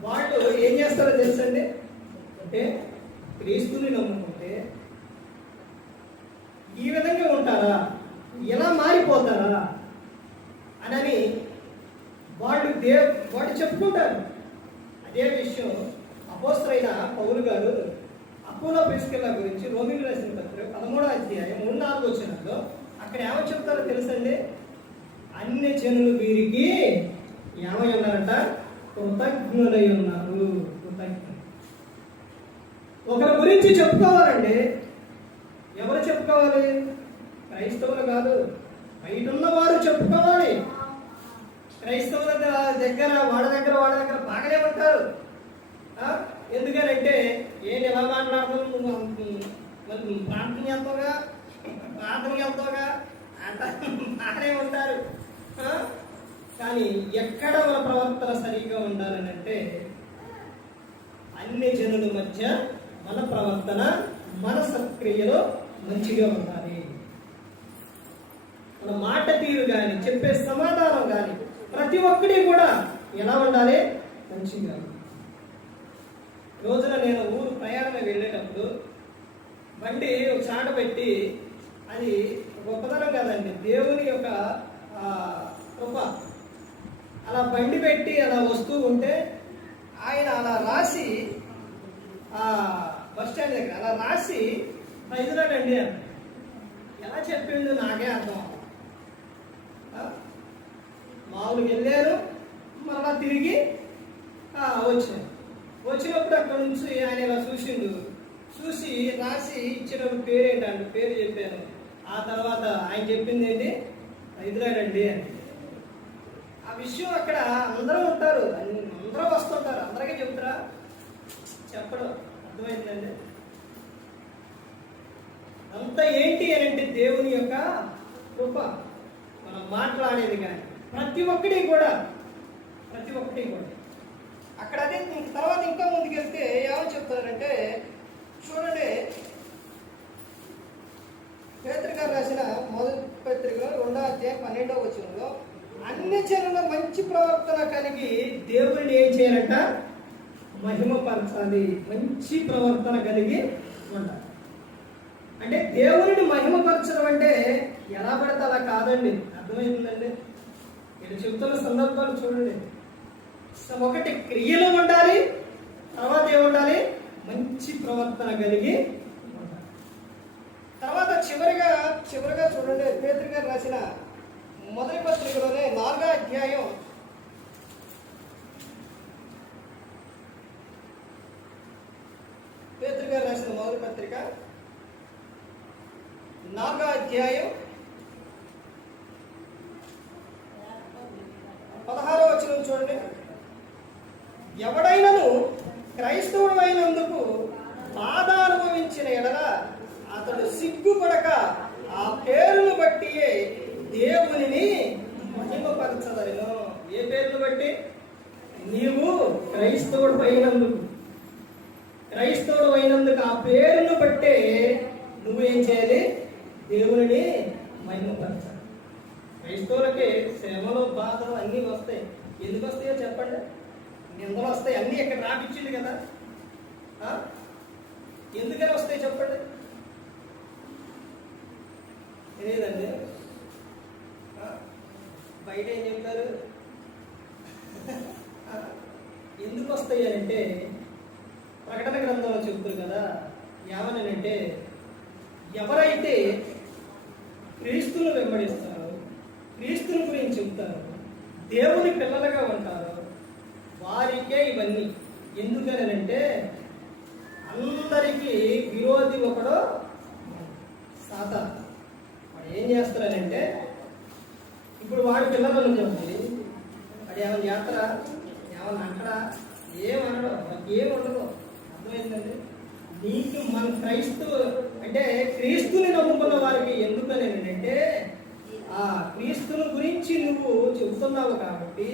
వాళ్ళు ఏం చేస్తారో తెలుసండి? అంటే క్రీస్తుని నమ్ముకుంటే ఈ విధంగా ఉంటారా, ఎలా మారిపోతారా అని వాళ్ళు చెప్పుకుంటారు. అదే విషయం అపోస్తలుడైన పౌలు గారు అపోలో ప్రిస్కిల్లా గురించి రోమీయులకు రాసిన పత్రిక 13వ అధ్యాయం 3-4 వచనాల్లో అక్కడ ఏమని చెప్తారో తెలుసండి? అన్ని జనులు వీరికి ఏమై ఉన్నారంట? కృతజ్ఞులై ఉన్నారు. కృతజ్ఞులు. ఒకరి గురించి చెప్పుకోవాలండి. ఎవరు చెప్పుకోవాలి? క్రైస్తవులు కాదు, బయట ఉన్నవారు చెప్పుకోవాలి. క్రైస్తవుల దగ్గర వాళ్ళ దగ్గర బాగానే ఉంటారు. ఎందుకనంటే ఏం ఎలా మాట్లాడుతున్నావు నువ్వు, ప్రార్థనకి వెళ్తావుగా అంట బాగానే ఉంటారు. కానీ ఎక్కడ మన ప్రవర్తన సరిగ్గా ఉండాలని అంటే, అన్ని జనుల మధ్య మన ప్రవర్తన, మన సత్క్రియలో మంచిగా ఉండాలి. మన మాట తీరు కానీ, చెప్పే సమాధానం కానీ ప్రతి ఒక్కటి కూడా ఎలా ఉండాలి? మంచిగా. రోజున నేను ఊరు ప్రయాణమే వెళ్ళేటప్పుడు బండి ఒక చాట పెట్టి, అది గొప్పతనం కాదండి, దేవుని యొక్క కృప. అలా బండి పెట్టి అలా వస్తూ ఉంటే ఆయన అలా రాసి బస్ స్టాండ్ దగ్గర అలా రాసి హైదరాబాద్ ఎలా చెప్పిండు నాకే అర్థం. మామూలుగా వెళ్ళారు, మళ్ళా తిరిగి వచ్చినప్పుడు అక్కడ నుంచి ఆయన ఇలా చూసి రాసి ఇచ్చినప్పుడు పేరేంటంటే పేరు చెప్పాను. ఆ తర్వాత ఆయన చెప్పింది ఏంటి? హైదరాబాద్ అని. ఆ విషయం అక్కడ అందరూ ఉంటారు, అందరూ వస్తుంటారు, అందరికీ చెప్తారా? చెప్పడం అర్థమైందండి. అంతా ఏంటి అని అంటే దేవుని యొక్క కృప. మనం మాట్లాడేది కానీ ప్రతి ఒక్కటి కూడా అక్కడ అదే. తర్వాత ఇంకా ముందుకెళ్తే ఏమని చెప్తారంటే చూడండి, పేతురు గారు రాసిన మొదటి పత్రికలో 2వ అధ్యాయం 12వ వచనంలో, అన్ని జనుల మంచి ప్రవర్తన కలిగి దేవుడిని ఏం చేయాలంట? మహిమపరచాలి. మంచి ప్రవర్తన కలిగి ఉండాలి. అంటే దేవుడిని మహిమపరచడం అంటే ఎలా పడితే అలా కాదండి. అర్థమవుతుందండి? నేను చెప్తున్న సందర్భాలు చూడండి. ఒకటి క్రియలు ఉండాలి, తర్వాత ఏముండాలి? మంచి ప్రవర్తన కలిగి ఉండాలి. తర్వాత చివరిగా చూడండి, పేతురు గారు రాసిన మొదటి పత్రికలోనే 4వ అధ్యాయం 4వ అధ్యాయం చూడండి. ఎవడైనను క్రైస్తవుడు అయినందుకు బాధ అనుభవించిన ఎడల అతడు సిగ్గుపడక ఆ పేరును బట్టియే దేవునిని మహిమపరచదను. ఏ పేరును బట్టి? నీవు క్రైస్తవుడు అయినందుకు ఆ పేరును బట్టే నువ్వేం చేయాలి? దేవునిని మహిమపరచాలి. క్రైస్తవులకి శ్రమలు, బాధలు అన్నీ వస్తాయి. ఎందుకు వస్తాయో చెప్పండి. నిందలు వస్తాయి, అన్నీ ఇక్కడ రాపిచ్చింది కదా. ఎందుకని వస్తాయి చెప్పండి? తెలియదండి. బయట ఏం చెప్తారు? ఎందుకు వస్తాయి అంటే ప్రకటన గ్రంథంలో చెబుతారు కదా. ఏమనంటే ఎవరైతే క్రీస్తును వెంబడిస్తారో, క్రీస్తుని గురించి చెబుతారో, దేవుని పిల్లలుగా ఉంటారో వారికే ఇవన్నీ. ఎందుకనంటే అందరికీ విరోధి ఒకడు సాతాను. వాడు ఏం చేస్తారనంటే, ఇప్పుడు వాడి పిల్లలు అనుకోండి, వాడు ఏమైనా చేస్తారా? ఏమన్నా అంటారా? ఏమనడు, వాడికి ఏమి ఉండదు. అర్థమైందండి? నీకు మన క్రీస్తుని నమ్ముకున్న వారికి ఎందుకని అంటే ఆ క్రీస్తుని గురించి నువ్వు చెబుతున్నావు కాబట్టి,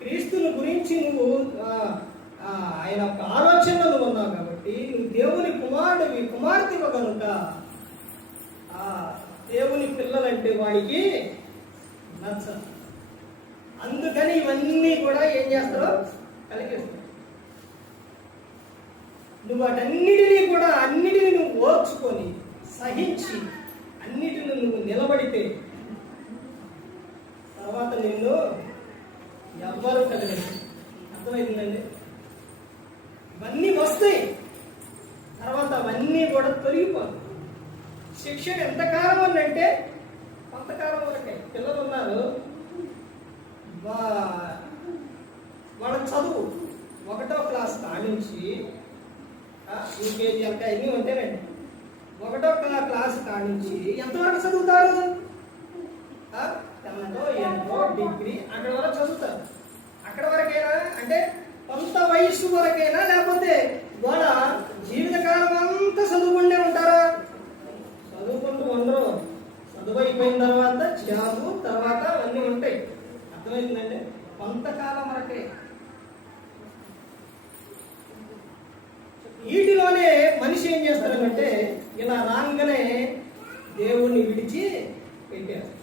క్రీస్తుని గురించి నువ్వు ఆయన యొక్క ఆలోచనలు ఉన్నావు కాబట్టి, నువ్వు దేవుని కుమార్తెవు కనుక దేవుని పిల్లలంటే వాడికి నచ్చదు. అందుకని ఇవన్నీ కూడా ఏం చేస్తారో కలిగేస్తావు. నువ్వు అన్నిటినీ నువ్వు ఓర్చుకొని సహించి అన్నిటిని నువ్వు నిలబడితే తర్వాత నిన్ను ఎవ్వరూ కదలేదు. అర్థమైందండి? ఇవన్నీ వస్తాయి, తర్వాత అవన్నీ కూడా తొలగిపోతాయి. శిక్షణ ఎంతకాలం అంటే కొంతకాలం వరకే. పిల్లలు ఉన్నారు, వాళ్ళ చదువు 1వ క్లాస్ కానించి యూకేజీ అంతా అన్నీ ఉంటారండి. 1వ క్లాస్ కానించి ఎంతవరకు చదువుతారు? 10థ్, 8th, డిగ్రీ అక్కడ వరకు చదువుతారు. అక్కడ వరకేనా అంటే కొంత వయసు వరకేనా, లేకపోతే వాళ్ళ జీవితకాలం అంతా చదువుకుంటే ఉంటారా? చదువుకుంటూ ఉండరు. చదువు అయిపోయిన తర్వాత జాబు, తర్వాత అవన్నీ ఉంటాయి. అర్థమైందండి? కొంతకాలం వరకే. వీటిలోనే మనిషి ఏం చేస్తారంటే ఇలా రాగానే దేవుణ్ణి విడిచి పెట్టేస్తారు.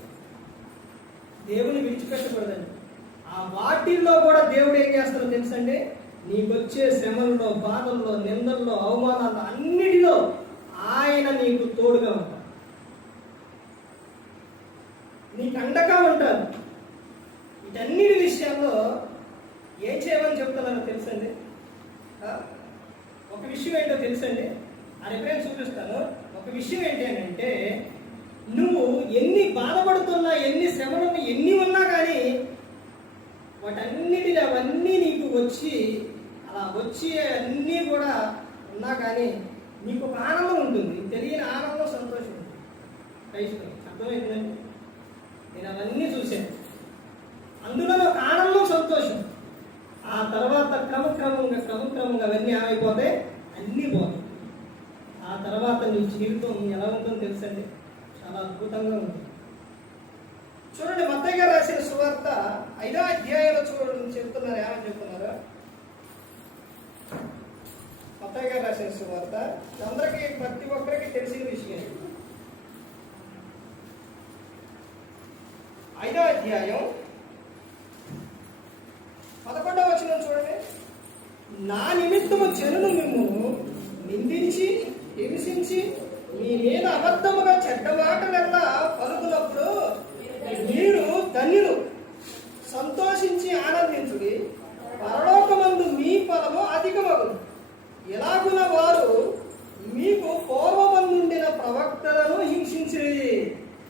దేవుని విడిచిపెట్టకూడదండి. ఆ వాటిల్లో కూడా దేవుడు ఏం చేస్తారో తెలుసండి? నీకొచ్చే శ్రమల్లో, బాధల్లో, నిందల్లో, అవమానాల్లో అన్నిటిలో ఆయన నీకు తోడుగా ఉంటాడు, నీకు అండగా ఉంటాడు. వీటన్నిటి విషయాల్లో ఏం చేయమని చెప్తున్నారో తెలుసండి? ఒక విషయం ఏంటో తెలుసండి? ఆ రిఫరెన్స్ చూపిస్తాను. ఒక విషయం ఏంటి అని అంటే, నువ్వు ఎన్ని బాధపడుతున్నా, ఎన్ని శ్రమలు ఎన్ని ఉన్నా కానీ వాటన్నిటిలో అవన్నీ నీకు వచ్చి అన్నీ కూడా ఉన్నా కానీ నీకు ఒక ఆనందం ఉంటుంది. తెలియని ఆనందం, సంతోషం ఉంటుంది. క్రైస్తవం అర్థమవుతుందండి? నేను అవన్నీ చూశాను. అందులో ఒక ఆనందం, సంతోషం. ఆ తర్వాత క్రమక్రమంగా అవన్నీ ఏమైపోతాయి? అన్నీ పోతాయి. ఆ తర్వాత నీ జీవితం ఎలా ఉంటుందో తెలుసండి? చాలా అద్భుతంగా ఉంటుంది. చూడండి, మత్తయి గారు రాసిన సువార్త 5వ అధ్యాయంలో చూడండి చెప్తున్నారు. ఏమని చెప్తున్నారు? మత్తయి గారు రాసిన సువార్త అందరికీ, ప్రతి ఒక్కరికి తెలిసిన విషయం. 5వ అధ్యాయం 11వ వచనం చూడండి. నా నిమిత్తము జనులు మిమ్మును నిందించి, హింసించి, మీ మీద అబద్ధముగా చెడ్డమాటలెల్లా పలుకున్నప్పుడు మీరు ధన్యులు, సంతోషించి ఆనందించుడి, పరలోకమందు మీ ఫలము అధికమగును. ఎలాగున వారు మీకు పూర్వమందుండిన ప్రవక్తలను హింసించిరి.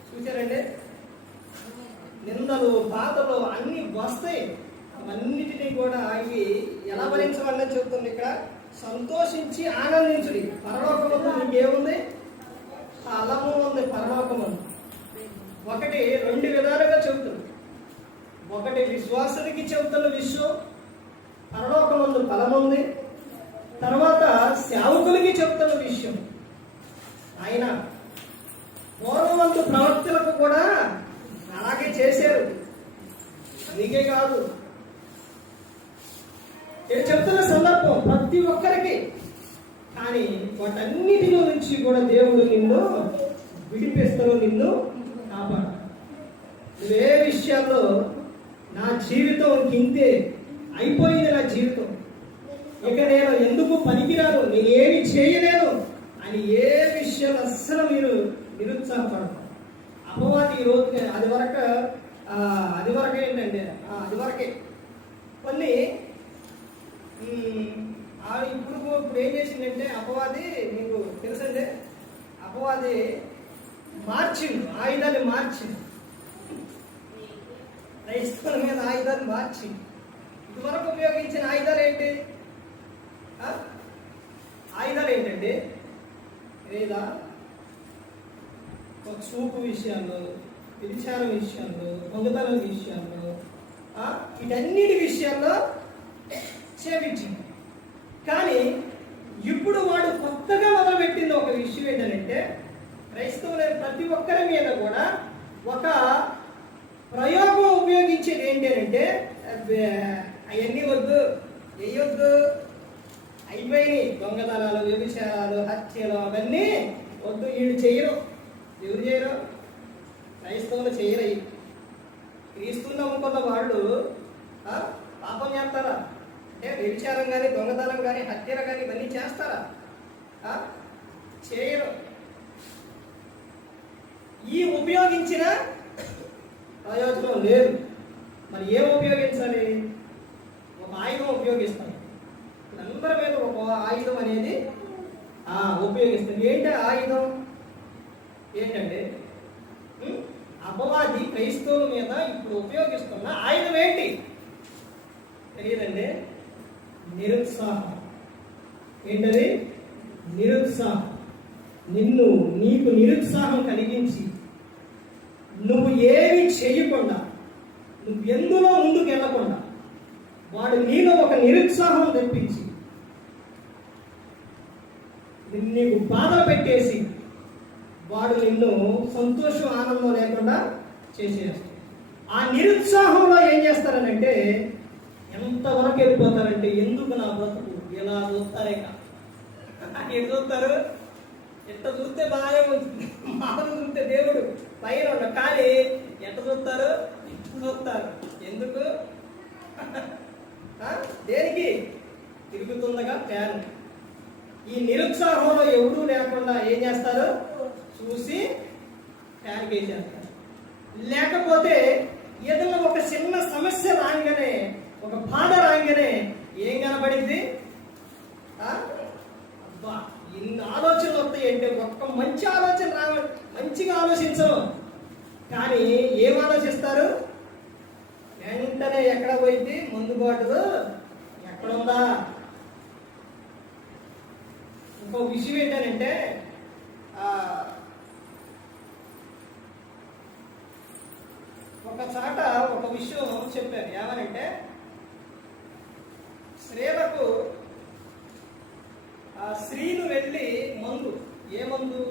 చూచారండి? నిందలు, బాధలు అన్ని వస్తాయి. అవన్నిటినీ కూడా ఇవి ఎలా భరించవాలని చెప్తుంది ఇక్కడ. సంతోషించి ఆనందించుడి. పరలోకమందు మీకేముంది? ఫలము ఉంది. పరలోకమందు ఒకటి 2 విధాలుగా చెబుతుంది. ఒకటి ఒకటి విశ్వాసుడికి చెబుతున్న విషయం, పరలోకమందు ఫలముంది. తర్వాత సేవకులకి చెబుతున్న విషయం. ఆయన పూర్వమందు ప్రవక్తలకు కూడా అలాగే చేశారు. మీకే కాదు, నేను చెప్తున్న సందర్భం ప్రతి ఒక్కరికి. కానీ వాటన్నిటిలో నుంచి కూడా దేవుడు నిన్ను విడిపిస్తాడు, నిన్ను కాపాడు. నువ్వే విషయాల్లో నా జీవితం ఇంతే అయిపోయింది, నా జీవితం ఇక నేను ఎందుకు పనికిరాను, నేను ఏమి చేయలేను అని ఏ విషయాలు అస్సలు మీరు నిరుత్సాహపడతారు. అపవాది ఈ రోజు అది వరకు ఏంటంటే అది వరకే కొన్ని ఇప్పుడు ఏం చేసిందంటే అపవాది, మీకు తెలుసండి, అపవాది మార్చిండు, ఆయుధాన్ని మార్చిండు, క్రైస్తవుల మీద ఆయుధాన్ని మార్చిండు. ఇదివరకు ఉపయోగించిన ఆయుధాలు ఏంటి? ఆయుధాలు ఏంటంటే లేదా చూపు విషయాల్లో, వ్యభిచారం విషయాల్లో, దొంగతనం విషయాల్లో, వీటన్నిటి విషయాల్లో చేపించింది. కానీ ఇప్పుడు వాడు కొత్తగా మొదలుపెట్టింది ఒక విషయం ఏంటంటే, క్రైస్తవులైన ప్రతి ఒక్కరి మీద కూడా ఒక ప్రయోగం ఉపయోగించేది ఏంటి అంటే, అవన్నీ వద్దు, వేయొద్దు, అయిపోయినాయి, దొంగతనాలు, వ్యభిచారాలు, హత్యలు అవన్నీ వద్దు, వీళ్ళు చేయరు. ఎవరు చేయరు? క్రైస్తవులు చేయరు. క్రీస్తుని నమ్ముకున్న వాళ్ళు పాపం చేస్తారా? అంటే వ్యభిచారం కానీ, దొంగతనం కానీ, హత్యలు కానీ ఇవన్నీ చేస్తారా? చేయరు. ఈ ఉపయోగించిన ప్రయోజనం లేదు. మరి ఏం ఉపయోగించాలి? ఒక ఆయుధం ఉపయోగిస్తాం. అందరి మీద ఒక ఆయుధం అనేది ఉపయోగిస్తుంది. ఏంటి ఆయుధం? ఏంటంటే అపవాది క్రైస్తవుల మీద ఇప్పుడు ఉపయోగిస్తున్న ఆయుధం ఏంటి తెలియదండి? నిరుత్సాహం. ఏంటది? నిరుత్సాహం. నీకు నిరుత్సాహం కలిగించి నువ్వు ఏమి చేయకుండా, నువ్వు ఎందులో ముందుకు వెళ్ళకుండా వాడు నీలో ఒక నిరుత్సాహం తెప్పించి నీకు బాధ పెట్టేసి వాడు నిన్ను సంతోషం, ఆనందం లేకుండా చేసేస్తాడు. ఆ నిరుత్సాహంలో ఏం చేస్తారనంటే ఎంతవరకు వెళ్ళిపోతారంటే, ఎందుకు నా బ్రతుకు ఎలా చూస్తారే ఎటు చూస్తారు? ఎట్ట చూస్తే బాగా ఉంటుంది, మామూలు చూస్తే దేవుడు పైన ఉండ, కానీ ఎట్ట చూస్తారు? ఎట్టు చూస్తారు. ఎందుకు? దేనికి? తిరుగుతుండగా ఫ్యాన్. ఈ నిరుత్సాహంలో ఎవరూ లేకుండా ఏం చేస్తారు? చూసి ఫ్యాన్కి వేసేస్తారు. లేకపోతే ఏదైనా ఒక చిన్న సమస్య రాగానే, ఒక బాధ రాగానే ఏం కనబడింది? అబ్బా ఇన్ని ఆలోచనలు వస్తాయి అంటే ఒక్క మంచి ఆలోచన రావాలి, మంచిగా ఆలోచించరు. కానీ ఏం ఆలోచిస్తారు? వెంటనే ఎక్కడ పోయింది? ముందు బాటులు ఎక్కడుందా? ఇంకో విషయం ఏంటంటే ఒక చాట ఒక విషయం చెప్పారు. ఏమనంటే స్త్రీలకు స్త్రీలు వెళ్ళి మందు, ఏ మందు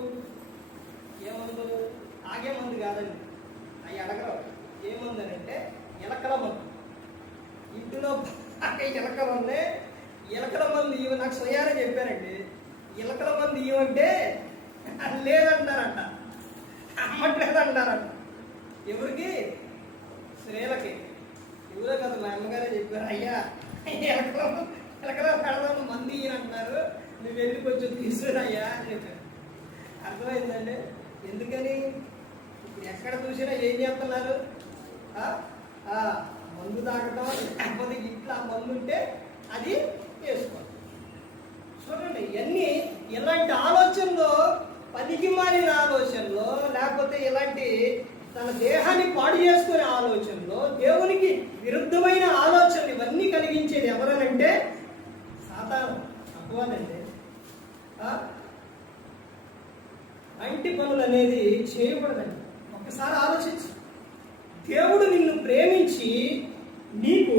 తాగే మందు కాదండి, అవి అడగరు. ఏ మందు అని అంటే ఎలకల మందు. ఇంటిలో ఎలకలు ఉన్నాయి, ఎలకల మందు ఇవి నాకు స్వయానే చెప్పారండి. ఎలకల మందు ఇవ్వంటే లేదంటారంట, అమ్మట్లేదంటారంట. ఎవరికి? స్త్రీలకి. ఎవరో కదా మా అమ్మగారే చెప్పారు, అయ్యా ఎలకల పెడదాం మంది ఇయ్యనంటున్నారు, నువ్వు వెళ్ళి కొంచెం తీసుకురాయ్యా అని చెప్పారు. అర్థమైందండి? ఎందుకని? ఇప్పుడు ఎక్కడ చూసినా ఏం చేస్తున్నారు? మందు తాగటం, లేకపోతే ఇట్లా మందు ఉంటే అది వేసుకోవాలి. చూడండి, ఇవన్నీ ఇలాంటి ఆలోచనలో, పనికి మారిన ఆలోచనలో, లేకపోతే ఇలాంటి తన దేహాన్ని పాడు చేసుకునే ఆలోచనలో, దేవునికి విరుద్ధమైన ఆలోచనలు ఇవన్నీ కలిగించేది ఎవరనంటే సాతాను, అపవాదండి. అంటి పనులు అనేది చేయకూడదండి. ఒక్కసారి ఆలోచించు. దేవుడు నిన్ను ప్రేమించి నీకు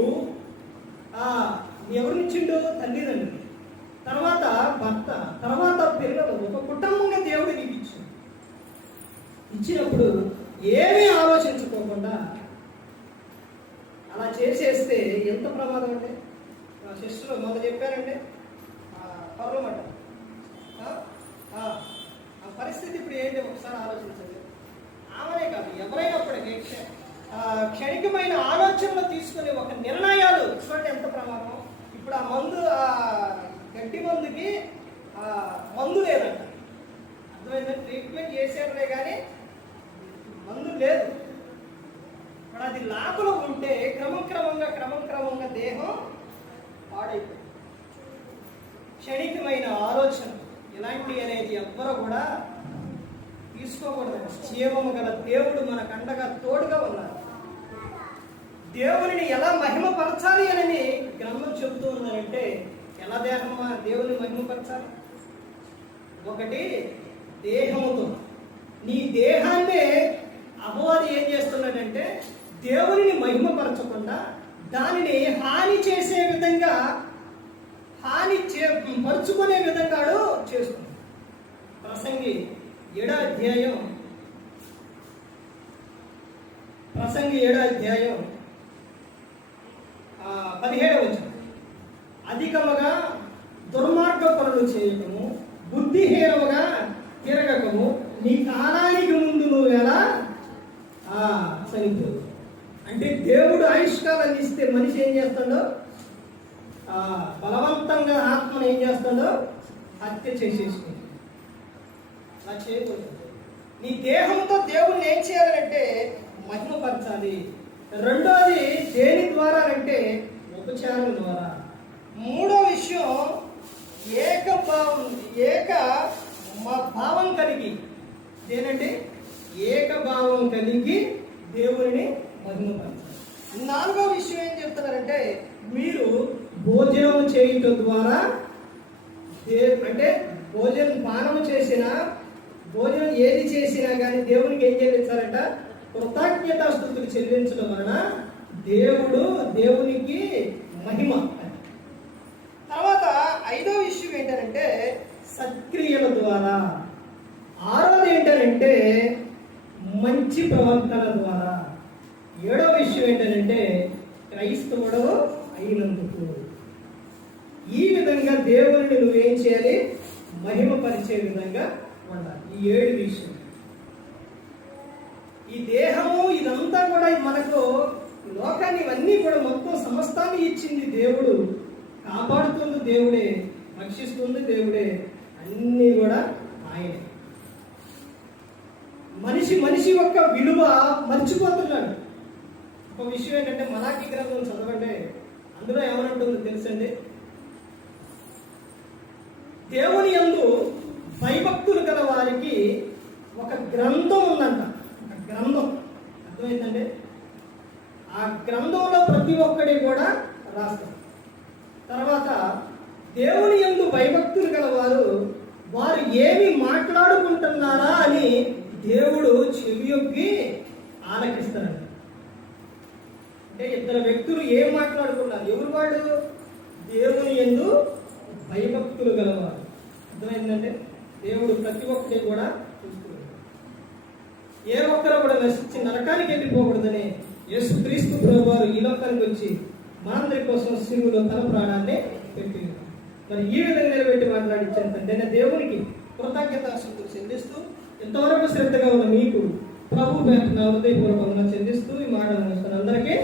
ఎవరినిచ్చిండు? తల్లిదండ్రులు, తర్వాత భర్త, తర్వాత పిల్లలు, ఒక కుటుంబంగా దేవుడు నీకు ఇచ్చిండు. ఇచ్చినప్పుడు ఏమీ ఆలోచించుకోకుండా అలా చేసేస్తే ఎంత ప్రమాదం అంటే, మా సిస్టర్ మొదలు చెప్పారంటే పర్వమాట ఆ పరిస్థితి ఇప్పుడు ఏంటి ఒకసారి ఆలోచించండి. ఆమెనే కాదు, ఎవరైనప్పటికీ క్షణికమైన ఆలోచనలు తీసుకునే ఒక నిర్ణయాలు చూడండి ఎంత ప్రమాదం. ఇప్పుడు ఆ మందు, గట్టి మందుకి మందు లేదంట, అర్థమైందా? ట్రీట్మెంట్ చేసేదే కానీ మందు లేదు. ఇప్పుడు అది లోపల ఉంటే క్రమక్రమంగా దేహం పాడైపోయింది. క్షణికమైన ఆలోచన ఇలాంటివి అనేది ఎవ్వరూ కూడా తీసుకోకూడదు. జీవము గల దేవుడు మనకు అండగా తోడుగా ఉన్నారు. దేవుని ఎలా మహిమపరచాలి అని గ్రంథం చెబుతూ ఉన్నారంటే, ఎలా దేవుని మహిమపరచాలి? ఒకటి, దేహముతో. నీ దేహాన్నే అపవాది ఏం చేస్తున్నాడంటే, దేవుని మహిమపరచకుండా దానిని హాని చేసే విధంగా, పరుచుకునే విధంగా చేస్తున్నాడు. ప్రసంగి 7వ అధ్యాయం 17వ వచనం. అధికముగా దుర్మార్గ పనులు చేయకము, బుద్ధిహీనముగా తిరగకము, నీ కాలానికి ముందు నువ్వు ఎలా చనిపోదు. అంటే దేవుడు ఆయుష్కాలాన్ని ఇస్తే మనిషి ఏం చేస్తాడో, బలవంతంగా ఆత్మను ఏం చేస్తాడో హత్య చేసేసుకుంది. అలా చేయకూడదు. నీ దేహంతో దేవుణ్ణి ఏం చేయాలంటే మహిమపరచాలి. రెండోది దేని ద్వారా అంటే ఉపచారం ద్వారా. మూడో విషయం భావం కలిగి, దేనంటే ఏకభావం కలిగి దేవుని మహిమపరచాలి. నాలుగో విషయం ఏం చెప్తున్నారంటే, మీరు భోజనం చేయటం ద్వారా, అంటే పానం చేసినా, భోజనం ఏది చేసినా కానీ దేవునికి ఏం చెల్లించాలంట? కృతజ్ఞతాస్తుతులు చెల్లించడం వలన దేవునికి మహిమ. తర్వాత ఐదో విషయం ఏంటంటే సత్క్రియల ద్వారా. ఆరోది ఏంటంటే మంచి ప్రవర్తన ద్వారా. ఏడో విషయం ఏంటంటే క్రైస్తవుడు అయినందుకు. ఈ విధంగా దేవుని నువ్వేం చేయాలి? మహిమపరిచే విధంగా ఉండాలి. ఈ 7 విషయం. ఈ దేహము ఇదంతా కూడా మనకు లోకాన్ని ఇవన్నీ కూడా మొత్తం సమస్తాన్ని ఇచ్చింది దేవుడు. కాపాడుతుంది దేవుడే, రక్షిస్తుంది దేవుడే, అన్నీ కూడా ఆయనే. మనిషి యొక్క విలువ మర్చిపోతున్నాడు. ఒక విషయం ఏంటంటే మలాకి గ్రంథం చదవండి, అందులో ఏమనంటుందో తెలుసండి. దేవుని యందు భయభక్తులు గల వారికి ఒక గ్రంథం ఉందంట. ఒక గ్రంథం, అర్థమైందండి? ఆ గ్రంథంలో ప్రతి ఒక్కడి కూడా రాస్తారు. తర్వాత దేవుని యందు భయభక్తులు గల వారు ఏమి మాట్లాడుకుంటున్నారా అని దేవుడు చెవియొగ్గి ఆలకిస్తారంట. అంటే ఇద్దరు వ్యక్తులు ఏం మాట్లాడుకున్నారు? ఎవరు వాళ్ళు? దేవుని యందు భయభక్తులు గలవారు. అర్థమైందంటే దేవుడు ప్రతి ఒక్కటి కూడా చూస్తున్నాడు. ఏ ఒక్కరు కూడా నశించి నరకానికి వెళ్ళిపోకూడదని యేసుక్రీస్తు ప్రభువారు ఈ లోకానికి వచ్చి మనందరి కోసం శిలువలో తన ప్రాణాన్ని పెట్టింది. మరి ఈ విధంగా నిలబెట్టి మాట్లాడించేంత దేవునికి కృతజ్ఞతాస్తుతులు చెల్లిస్తూ, ఎంతవరకు శ్రద్ధగా ఉన్న మీకు ప్రభు హృదయపూర్వకంగా చెల్లిస్తూ ఈ మాట అందరికీ